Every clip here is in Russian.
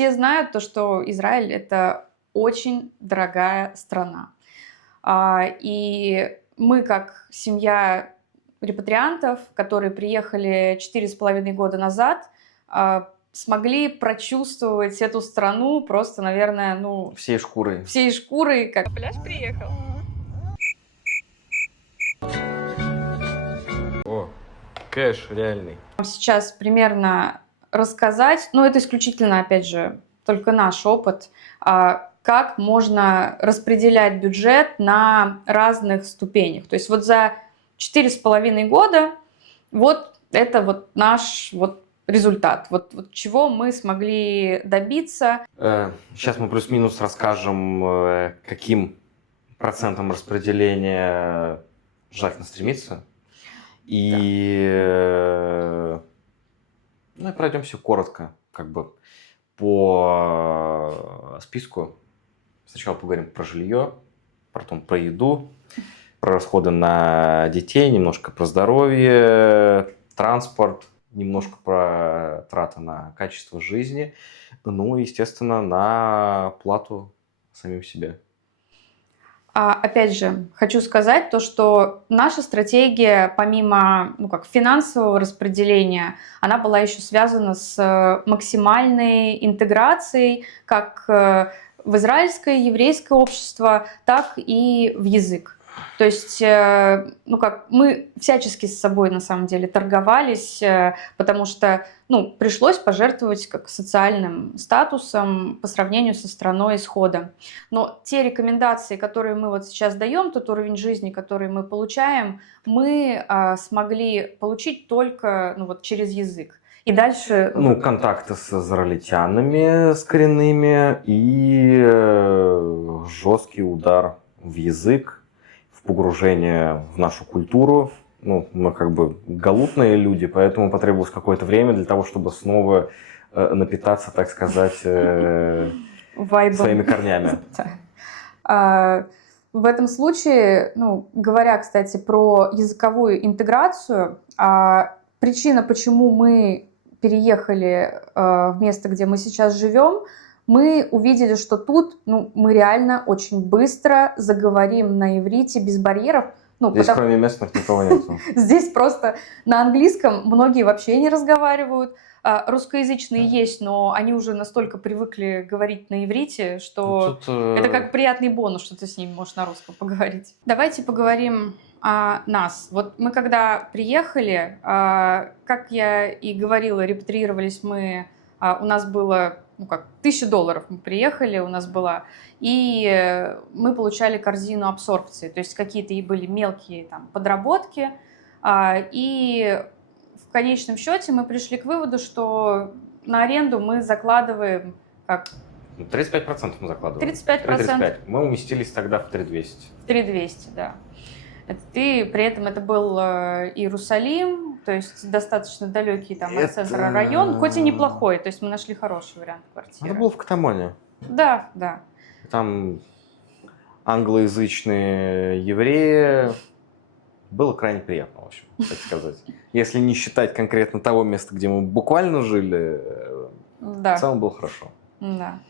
все знают то, что Израиль — это очень дорогая страна. И мы, как семья репатриантов, которые приехали 4,5 года назад, смогли прочувствовать эту страну просто, наверное, ну, Всей шкурой. всей шкурой. Как... На пляж приехал? О, кэш реальный. Сейчас примерно рассказать, но это исключительно, опять же, только наш опыт, как можно распределять бюджет на разных ступенях. То есть вот за 4,5 года вот это вот наш вот результат, вот чего мы смогли добиться. Сейчас мы плюс-минус расскажем, каким процентом распределения желательно стремиться. И ну, и пройдемся коротко, как бы по списку. Сначала поговорим про жилье, потом про еду, про расходы на детей, немножко про здоровье, транспорт, немножко про траты на качество жизни, ну и, естественно, на плату самим себе. Опять же, хочу сказать то, что наша стратегия, помимо финансового распределения, она была еще связана с максимальной интеграцией как в израильское, еврейское общество, так и в язык. То есть, мы всячески с собой на самом деле торговались, потому что, пришлось пожертвовать как социальным статусом по сравнению со страной исхода. Но те рекомендации, которые мы вот сейчас даем, тот уровень жизни, который мы получаем, мы смогли получить только через язык. И дальше... контакты с израильтянами, с коренными, и жесткий удар в язык, в погружение в нашу культуру. Мы как бы галутные люди, поэтому потребовалось какое-то время для того, чтобы снова напитаться, так сказать, своими корнями. В этом случае, говоря, кстати, про языковую интеграцию, причина, почему мы переехали в место, где мы сейчас живем, мы увидели, что тут мы реально очень быстро заговорим на иврите без барьеров. Здесь кроме местных никого нет. Здесь просто на английском многие вообще не разговаривают. Русскоязычные есть, но они уже настолько привыкли говорить на иврите, что это как приятный бонус, что ты с ними можешь на русском поговорить. Давайте поговорим о нас. Вот мы когда приехали, как я и говорила, репатриировались мы, у нас было $1000 мы приехали, у нас была, и мы получали корзину абсорбции, то есть какие-то и были мелкие подработки, и в конечном счете мы пришли к выводу, что на аренду мы закладываем как... 35% мы закладываем. 35%. Мы уместились тогда в 3200. 3200, да. И при этом это был Иерусалим, то есть достаточно далекий от центра район, хоть и неплохой, то есть мы нашли хороший вариант квартиры. Это было в Катамоне. Да, да. Там англоязычные евреи. Было крайне приятно, в общем, так сказать. Если не считать конкретно того места, где мы буквально жили, да. В целом было хорошо. Да.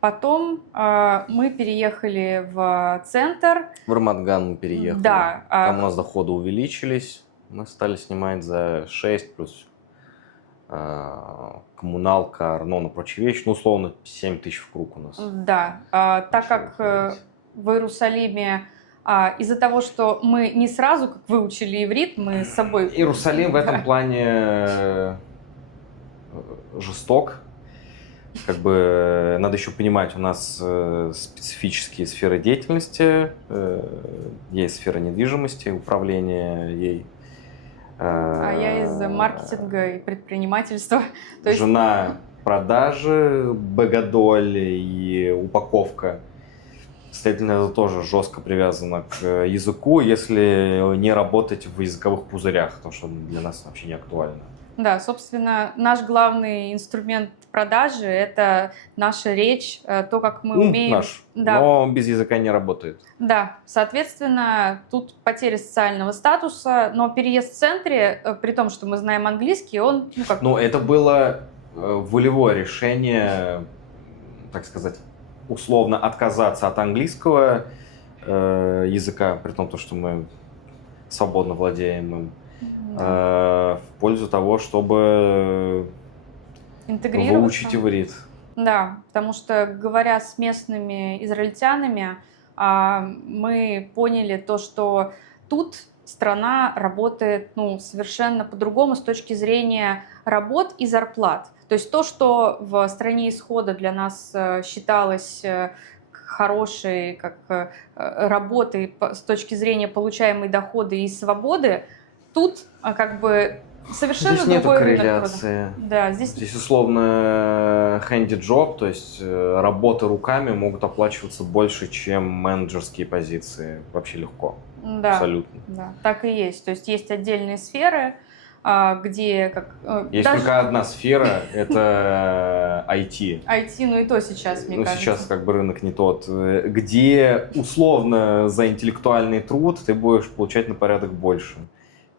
Потом мы переехали в центр. В Рамат-Ган мы переехали. Да. Там у нас доходы увеличились. Мы стали снимать за 6 плюс коммуналка, арнона, прочие вещи. Условно, 7 тысяч в круг у нас. Да. Так как в Иерусалиме из-за того, что мы не сразу как выучили иврит, мы с собой... Иерусалим в этом плане жесток. Как бы надо еще понимать, у нас специфические сферы деятельности, есть сфера недвижимости, управления ей. Я из маркетинга и предпринимательства. То есть... Жена продажи, богодоль и упаковка. Следовательно, это тоже жестко привязано к языку, если не работать в языковых пузырях, то, что для нас вообще не актуально. Да, собственно, наш главный инструмент продажи – это наша речь, то, как мы умеем… Наш, да. Но без языка не работает. Да, соответственно, тут потеря социального статуса, но переезд в центре, при том, что мы знаем английский, он… это было волевое решение так сказать, условно отказаться от английского языка, при том, что мы свободно владеем им, Да. в пользу того, чтобы Интегрироваться. выучить иврит. Да, потому что, говоря с местными израильтянами, мы поняли то, что тут страна работает, ну, совершенно по-другому с точки зрения работ и зарплат. То есть то, что в стране исхода для нас считалось хорошей работой с точки зрения получаемой доходы и свободы, тут как бы совершенно Здесь нету другой рынок труда. корреляции. Да, здесь Здесь условно handy job, то есть работы руками могут оплачиваться больше, чем менеджерские позиции. Вообще легко. да, Абсолютно. да, так и есть. То есть есть отдельные сферы, где Есть даже только одна сфера, это IT. IT, ну и то сейчас, мне Ну, кажется. сейчас как бы рынок не тот, где условно за интеллектуальный труд ты будешь получать на порядок больше,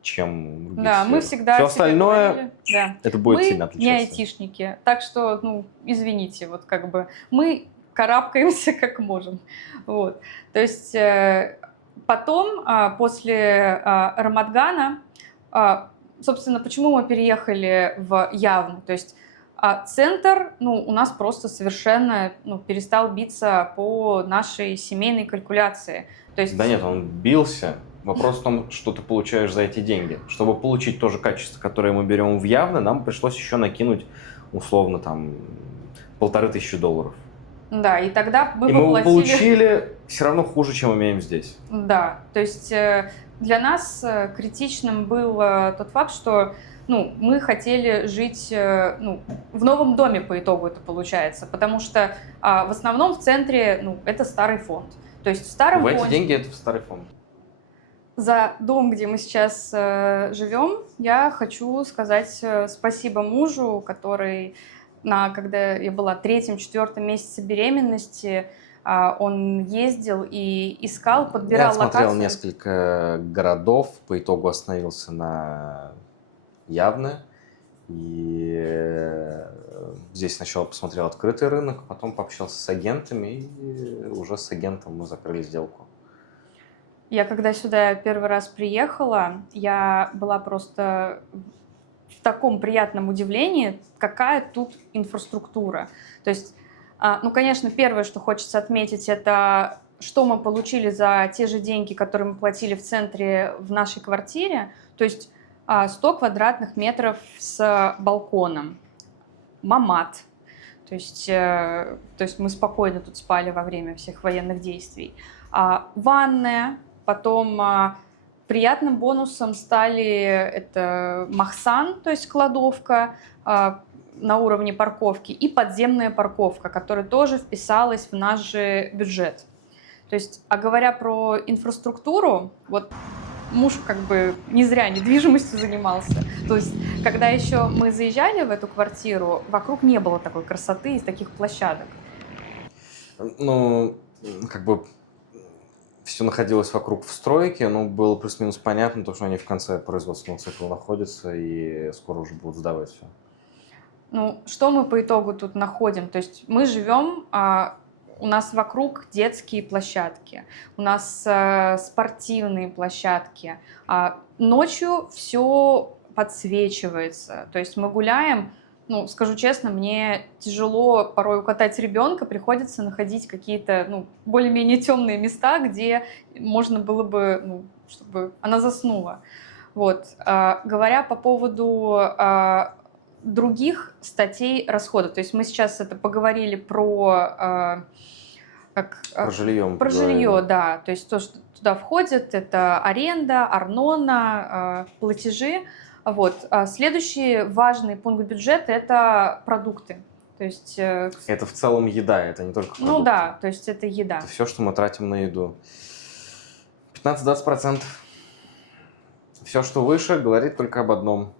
чем в других Да, мы сферах. всегда Все себе остальное, говорили, да, это будет мы сильно не отличаться. айтишники, так что, ну, извините, вот как бы мы карабкаемся как можем. Вот. То есть потом, после Рамадгана, собственно, почему мы переехали в Явну? То есть центр, ну, у нас просто совершенно, ну, перестал биться по нашей семейной калькуляции. То есть, Да нет, он бился. Вопрос в том, что ты получаешь за эти деньги. Чтобы получить то же качество, которое мы берем в Явно, нам пришлось еще накинуть условно там $1500. да, и тогда мы И мы поплатили... получили все равно хуже, чем имеем здесь. Да, то есть для нас критичным был тот факт, что, ну, мы хотели жить, ну, в новом доме по итогу это получается, потому что в основном в центре, ну, это старый фонд. То есть в старом В эти фонде... деньги это в старый фонд. За дом, где мы сейчас живем, я хочу сказать спасибо мужу, который, когда я была в 3-4 месяце беременности, он ездил и искал, подбирал Я смотрел локацию. несколько городов, по итогу остановился на Явно. И здесь сначала посмотрел открытый рынок, потом пообщался с агентами, и уже с агентом мы закрыли сделку. Я когда сюда первый раз приехала, я была просто в таком приятном удивлении, какая тут инфраструктура. То есть, ну, конечно, первое, что хочется отметить, это что мы получили за те же деньги, которые мы платили в центре в нашей квартире. То есть 100 квадратных метров с балконом, мамат. То есть мы спокойно тут спали во время всех военных действий. Ванная. Потом приятным бонусом стали это махсан, то есть кладовка на уровне парковки, и подземная парковка, которая тоже вписалась в наш же бюджет. То есть, говоря про инфраструктуру, вот муж как бы не зря недвижимостью занимался. То есть, когда еще мы заезжали в эту квартиру, вокруг не было такой красоты и таких площадок. Ну, как бы все находилось вокруг в стройке, но было плюс-минус понятно, то, что они в конце производственного цикла находятся и скоро уже будут сдавать все. Ну, что мы по итогу тут находим? То есть мы живем, у нас вокруг детские площадки, у нас спортивные площадки, ночью все подсвечивается, то есть мы гуляем. Ну, скажу честно, мне тяжело порой укатать ребенка, приходится находить какие-то, ну, более-менее темные места, где можно было бы, ну, чтобы она заснула. Вот. Говоря по поводу других статей расходов, то есть мы сейчас это поговорили про жилье. Про жилье, да. То есть то, что туда входит, это аренда, арнона, платежи. Вот. Следующий важный пункт бюджета – это продукты. То есть, это в целом еда, это не только продукты. Ну да, то есть это еда. Это все, что мы тратим на еду. 15-20%. Все, что выше, говорит только об одном.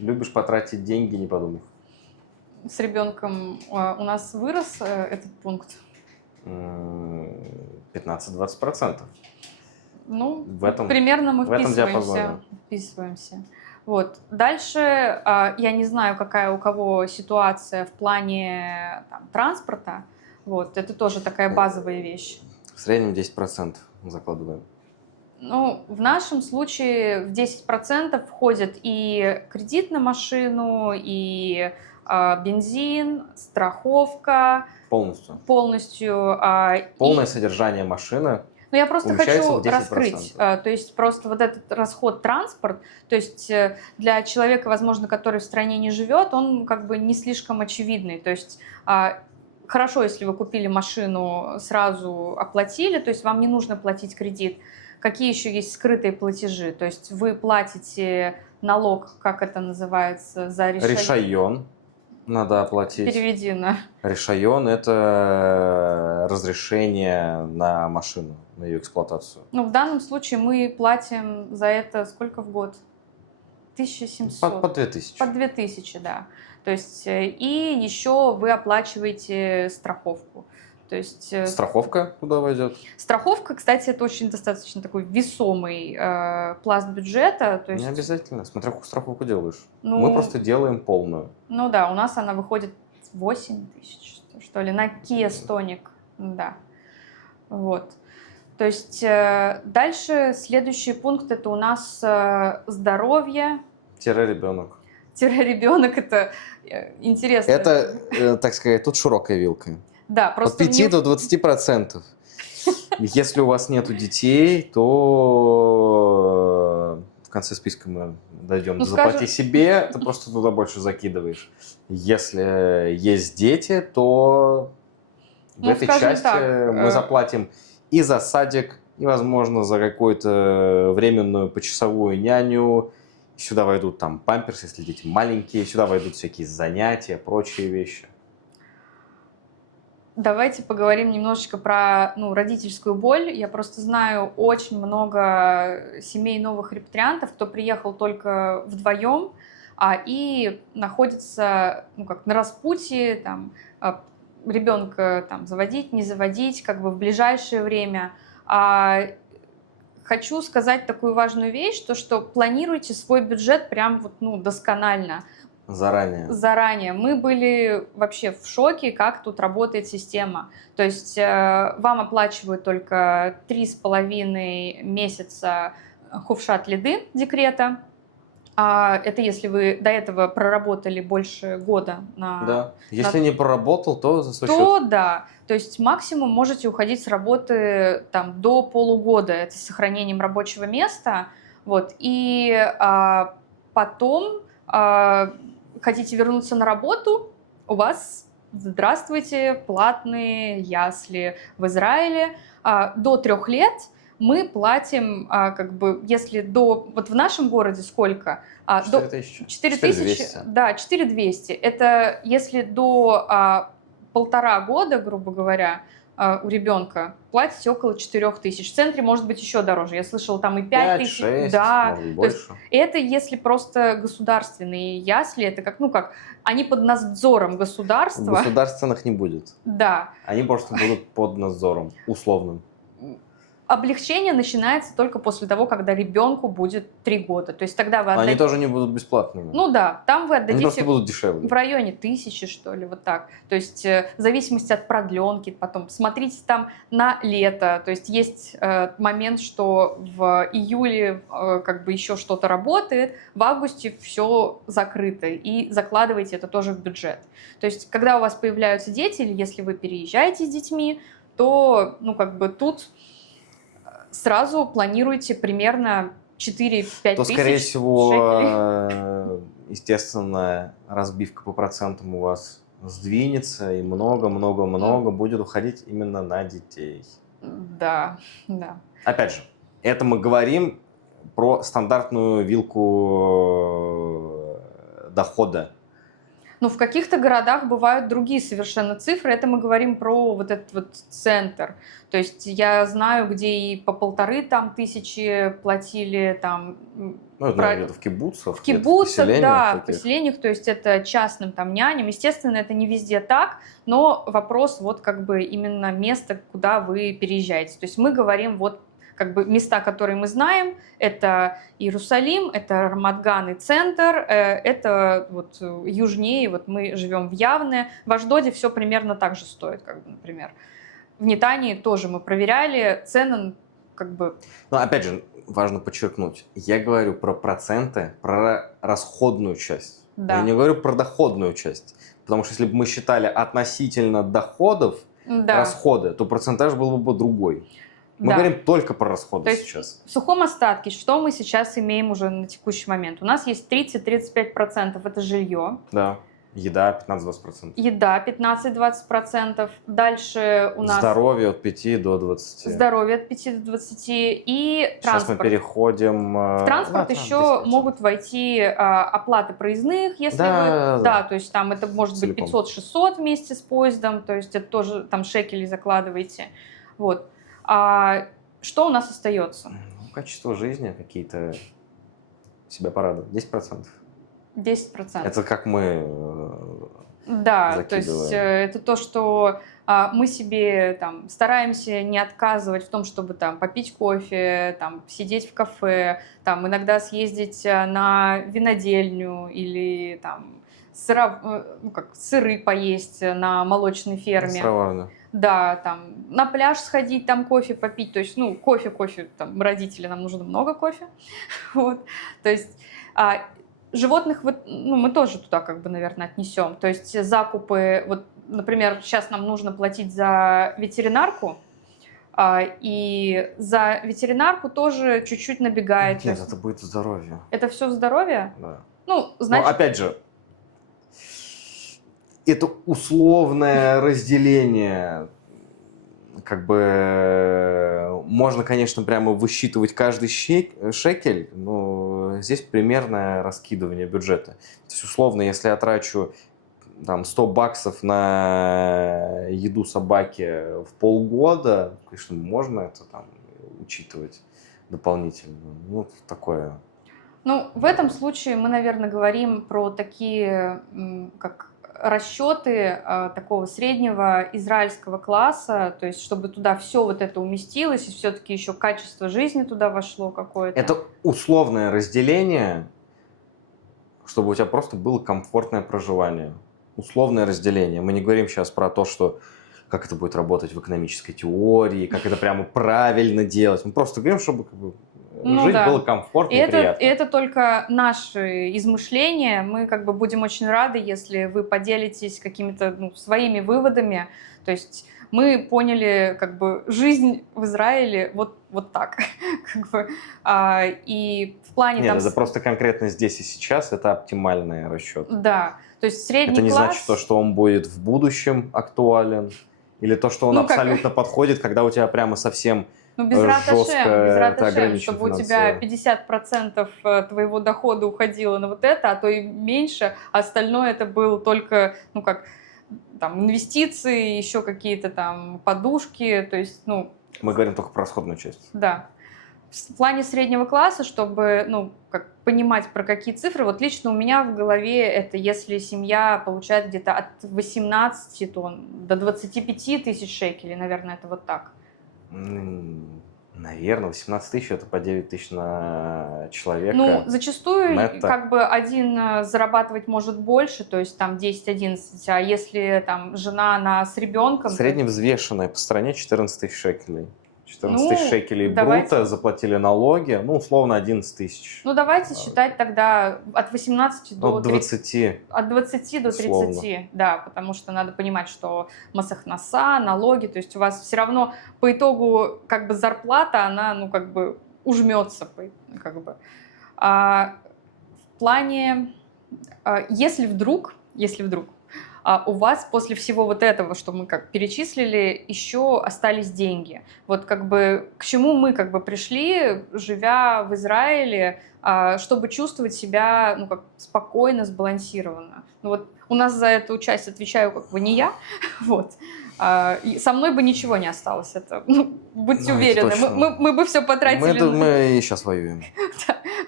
Любишь потратить деньги, не подумав. С ребенком у нас вырос этот пункт? 15-20%. Ну, в этом, примерно мы в этом вписываемся. диапазоне. Вписываемся. Вот. Дальше я не знаю, какая у кого ситуация в плане там, транспорта. Вот. Это тоже такая базовая вещь. В среднем 10% закладываем. Ну, в нашем случае в 10% входит и кредит на машину, и бензин, страховка. Полностью. Полностью. Полное содержание машины. Ну, я просто Уменьшается хочу в 10%. раскрыть, то есть просто вот этот расход транспорт, то есть для человека, возможно, который в стране не живет, он как бы не слишком очевидный, то есть хорошо, если вы купили машину, сразу оплатили, то есть вам не нужно платить кредит. Какие еще есть скрытые платежи? То есть вы платите налог, как это называется, за Решайон надо оплатить. Переведи на... Решайон – это разрешение на машину, на ее эксплуатацию. Ну, в данном случае мы платим за это сколько в год? 1700. По 2000. По 2000, да. То есть, и еще вы оплачиваете страховку. То есть, Страховка туда войдет? Страховка, кстати, это очень достаточно такой весомый пласт бюджета. То есть, не обязательно, смотря какую страховку делаешь. Ну, мы просто делаем полную. Ну да, у нас она выходит 8000, что ли, на Kia Stonic. Да. Вот. То есть дальше следующий пункт это у нас здоровье. Ребенок. Ребенок это интересно. Это, так сказать, тут широкая вилка. Да, просто от 5 до 20%. Если у вас нету детей, то в конце списка мы дойдем. Заплати себе, ты просто туда больше закидываешь. Если есть дети, то в этой части мы заплатим и за садик, и, возможно, за какую-то временную почасовую няню. Сюда войдут там памперсы, если дети маленькие, сюда войдут всякие занятия, прочие вещи. Давайте поговорим немножечко про родительскую боль. Я просто знаю очень много семей новых репатриантов, кто приехал только вдвоем и находится на распутье, там, ребенка там, заводить, не заводить, как бы в ближайшее время. Хочу сказать такую важную вещь, что планируйте свой бюджет прям досконально. Заранее. Мы были вообще в шоке, как тут работает система. То есть вам оплачивают только 3,5 месяца хувшат лиды декрета. Это если вы до этого проработали больше года. Да. Если не проработал, то за свой счет. Да. То есть максимум можете уходить с работы там, до полугода. Это с сохранением рабочего места. Вот. И потом... хотите вернуться на работу, у вас, здравствуйте, платные ясли в Израиле. До 3 лет мы платим, если вот в нашем городе сколько? 4000. 4200. Да, 4200. Это если до 1,5 года, грубо говоря, у ребенка платите около 4000. В центре может быть еще дороже. Я слышала, там и 5000. 5-6, да, может, больше. Это если просто государственные ясли, это как они под надзором государства. Государственных не будет. Да. Они просто будут под надзором, условным. Облегчение начинается только после того, когда ребенку будет 3 года. То есть тогда вы отдадите... Они тоже не будут бесплатными. Ну да, там вы отдадите... Они просто будут дешевле. В районе 1000, что ли, вот так. То есть в зависимости от продленки, потом смотрите там на лето. То есть есть момент, что в июле еще что-то работает, в августе все закрыто. И закладывайте это тоже в бюджет. То есть когда у вас появляются дети, или если вы переезжаете с детьми, то тут... сразу планируете примерно 4-5 тысяч. То, скорее всего, естественно, разбивка по процентам у вас сдвинется, и много-много-много будет уходить именно на детей. Да, да. Опять же, это мы говорим про стандартную вилку дохода. Но в каких-то городах бывают другие совершенно цифры. Это мы говорим про вот этот вот центр. То есть я знаю, где и по 1500 платили там... где-то в кибуцах. В кибуцах, да, в поселениях. То есть это частным там няням. Естественно, это не везде так, но вопрос именно место, куда вы переезжаете. То есть мы говорим как бы места, которые мы знаем, это Иерусалим, это Рамат-Ган и центр, это вот южнее, вот мы живем в Явне, в Ашдоде все примерно так же стоит, как бы, например. В Нетании тоже мы проверяли, цены как бы... Но опять же, важно подчеркнуть, я говорю про проценты, про расходную часть. Да. Я не говорю про доходную часть. Потому что если бы мы считали относительно доходов расходы, то процентаж был бы другой. Мы говорим только про расходы сейчас. В сухом остатке, что мы сейчас имеем уже на текущий момент? У нас есть 30-35% это жилье. Да. Еда 15-20%. Еда 15-20%. Дальше у нас... Здоровье от 5 до 20. Здоровье от 5 до 20. И транспорт. Сейчас мы переходим... В транспорт еще могут войти оплаты проездных, если вы... Да, то есть там это может быть 500-600 вместе с поездом, то есть это тоже там шекели закладываете. Вот. А что у нас остается? Качество жизни какие-то себя порадуют. 10%. 10%. Это как мы да, то есть это то, что мы себе там стараемся не отказывать в том, чтобы там попить кофе, там сидеть в кафе, там иногда съездить на винодельню или там сыры поесть на молочной ферме. Сыроварня. Да, там на пляж сходить, там кофе попить, то есть, ну, кофе, там родители, нам нужно много кофе, вот, то есть животных ну, мы тоже туда, как бы, наверное, отнесем. То есть закупы, вот, например, сейчас нам нужно платить за ветеринарку, и за ветеринарку тоже чуть-чуть набегает. Нет, это будет здоровье. Это все здоровье? Да. Ну, значит... Но опять же, это условное разделение. Как бы можно, конечно, прямо высчитывать каждый шекель, но здесь примерное раскидывание бюджета. То есть, условно, если я трачу там, $100 на еду собаки в полгода, конечно, можно это там учитывать дополнительно. Ну, такое. Ну, в этом случае мы, наверное, говорим про такие, как расчеты такого среднего израильского класса, то есть чтобы туда все вот это уместилось, и все-таки еще качество жизни туда вошло какое-то. Это условное разделение, чтобы у тебя просто было комфортное проживание. Условное разделение. Мы не говорим сейчас про то, что как это будет работать в экономической теории, как это прямо правильно делать. Мы просто говорим, чтобы как бы, жить было комфортно и приятно. И это только наши измышления. Мы как бы будем очень рады, если вы поделитесь какими-то своими выводами. То есть мы поняли как бы жизнь в Израиле вот так. Как бы. И в плане... Нет, это просто конкретно здесь и сейчас, это оптимальный расчет. Да, то есть средний класс... Это не значит то, что он будет в будущем актуален, или то, что он абсолютно подходит, когда у тебя прямо совсем... Ну, без раташем, чтобы у тебя 50% твоего дохода уходило на вот это, а то и меньше, а остальное это был только, там, инвестиции, еще какие-то там подушки, то есть, Мы говорим только про расходную часть. Да. В плане среднего класса, чтобы, понимать, про какие цифры, вот лично у меня в голове это если семья получает где-то от 18 до 25 тысяч шекелей, наверное, это вот так. Наверное, 18 тысяч это по 9 тысяч на человека. Ну, зачастую как бы один зарабатывать может больше, то есть там 10-11, а если там жена с ребенком... Средневзвешенная по стране 14 тысяч шекелей. 14 тысяч шекелей бруто, заплатили налоги, условно 11 тысяч. Ну, давайте считать тогда от 18 до 20. От 20 до 30, условно. Да, потому что надо понимать, что масахнаса, налоги, то есть у вас все равно по итогу как бы зарплата, она, ужмется, как бы. В плане, если вдруг у вас после всего вот этого, что мы перечислили, еще остались деньги. Вот как бы к чему мы пришли, живя в Израиле, чтобы чувствовать себя спокойно, сбалансированно. Вот у нас за эту часть отвечаю не я, вот. И со мной бы ничего не осталось. Это, будьте уверены, мы бы все потратили. Мы и сейчас воюем.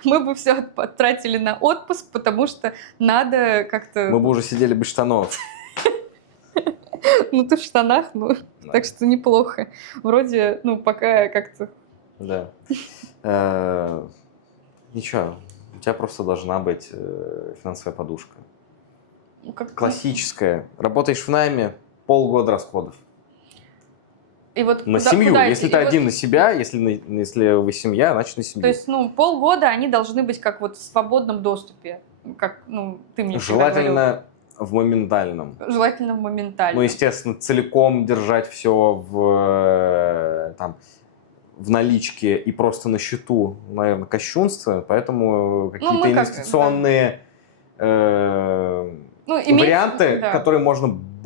Мы бы все потратили на отпуск, потому что надо как-то... Мы бы уже сидели без штанов. Ты в штанах, так что неплохо. Вроде, пока как-то Да. Ничего, у тебя просто должна быть финансовая подушка. Ну, как... Классическая. Работаешь в найме, полгода расходов. И вот На куда, семью. куда Если эти- ты и вот- один на себя, если вы семья, значит на семью. То есть, ну, полгода они должны быть как вот в свободном доступе. Как, ну, ты мне всегда говорил. Желательно в моментальном. Желательно моментально. Ну, естественно, целиком держать все в наличке и просто на счету, наверное, кощунство. Поэтому какие-то мы как, инвестиционные Ну, иметь- варианты, да. которые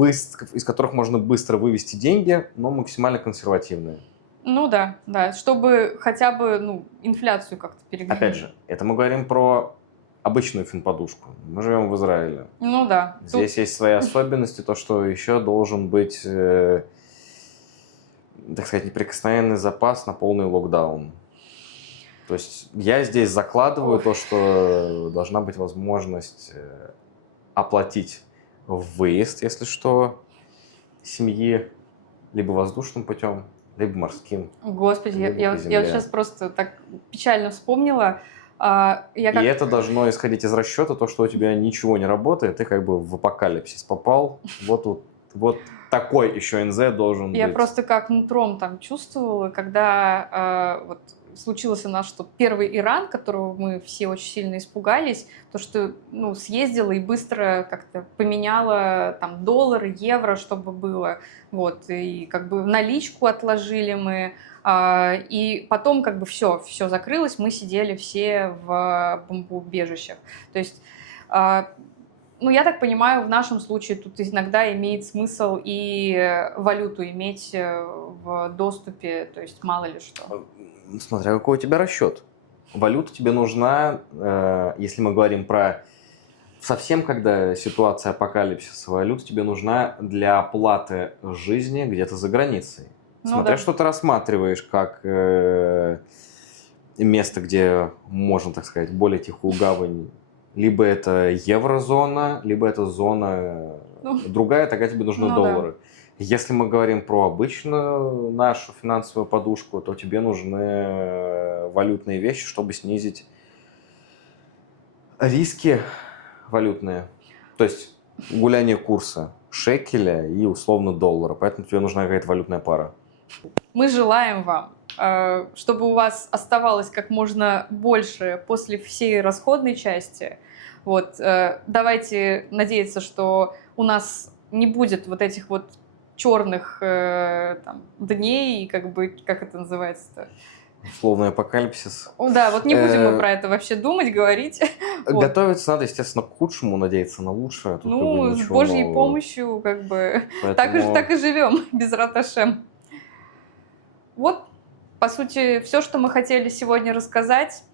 из которых можно быстро вывести деньги, но максимально консервативные. Ну да, да, чтобы хотя бы, ну, инфляцию как-то перегнать. Опять же, это мы говорим про обычную финподушку. Мы живем в Израиле. Ну да. Здесь есть свои особенности, то, что еще должен быть, так сказать, неприкосновенный запас на полный локдаун. То есть я здесь закладываю то, что должна быть возможность оплатить выезд, если что, семьи, либо воздушным путем, либо морским. Господи, либо я по вот земле. сейчас просто так печально вспомнила. И это должно исходить из расчета, то, что у тебя ничего не работает, ты как бы в апокалипсис попал. Вот такой еще НЗ должен Я быть. просто как нутром там чувствовала, когда вот случился наш что первый Иран, которого мы все очень сильно испугались, то, что, ну, съездила и быстро как-то поменяла там доллары, евро, чтобы было, вот, и как бы наличку отложили мы, и потом как бы все закрылось, мы сидели все в бомбоубежищах. То есть, ну, я так понимаю, в нашем случае тут иногда имеет смысл и валюту иметь в доступе, то есть мало ли что. Смотря какой у тебя расчет. Валюта тебе нужна, если мы говорим про совсем, когда ситуация апокалипсиса, валюта тебе нужна для оплаты жизни где-то за границей. Ну Смотря да. что ты рассматриваешь как место, где можно, так сказать, более тихую гавань. Либо это еврозона, либо это зона другая, тогда тебе нужны Ну доллары. Да. Если мы говорим про обычную нашу финансовую подушку, то тебе нужны валютные вещи, чтобы снизить риски валютные. То есть гуляние курса шекеля и условно доллара. Поэтому тебе нужна какая-то валютная пара. Мы желаем вам, чтобы у вас оставалось как можно больше после всей расходной части. Вот, давайте надеяться, что у нас не будет вот этих вот черных там, дней, как бы, как это называется-то? Условный апокалипсис. Да, вот не будем мы про это вообще думать, говорить. Готовиться надо, естественно, к худшему, надеяться на лучшее. Тут Ну, как бы с Божьей помощью, как бы, Поэтому... так и живем, без раташем. Вот, по сути, все, что мы хотели сегодня рассказать.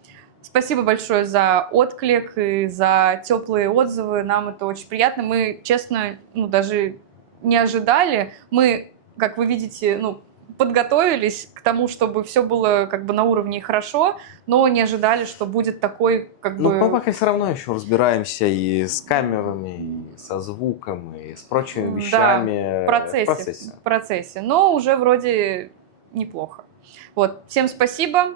Спасибо большое за отклик и за теплые отзывы. Нам это очень приятно. Мы, честно, ну, даже не ожидали. Мы, как вы видите, ну, подготовились к тому, чтобы все было как бы на уровне и хорошо, но не ожидали, что будет такой, как бы... Ну, мы пока все равно еще разбираемся и с камерами, и со звуком, и с прочими вещами. Да, в процессе. Но уже вроде неплохо. Вот, всем спасибо.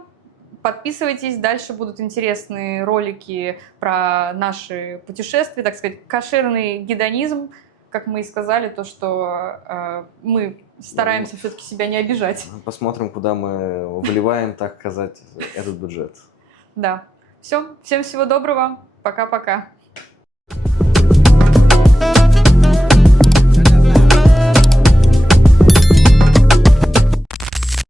Подписывайтесь, дальше будут интересные ролики про наши путешествия, так сказать, кошерный гедонизм, как мы и сказали, то, что мы стараемся все-таки себя не обижать. Посмотрим, куда мы вливаем, так сказать, этот бюджет. Да. Все, всем всего доброго. Пока-пока.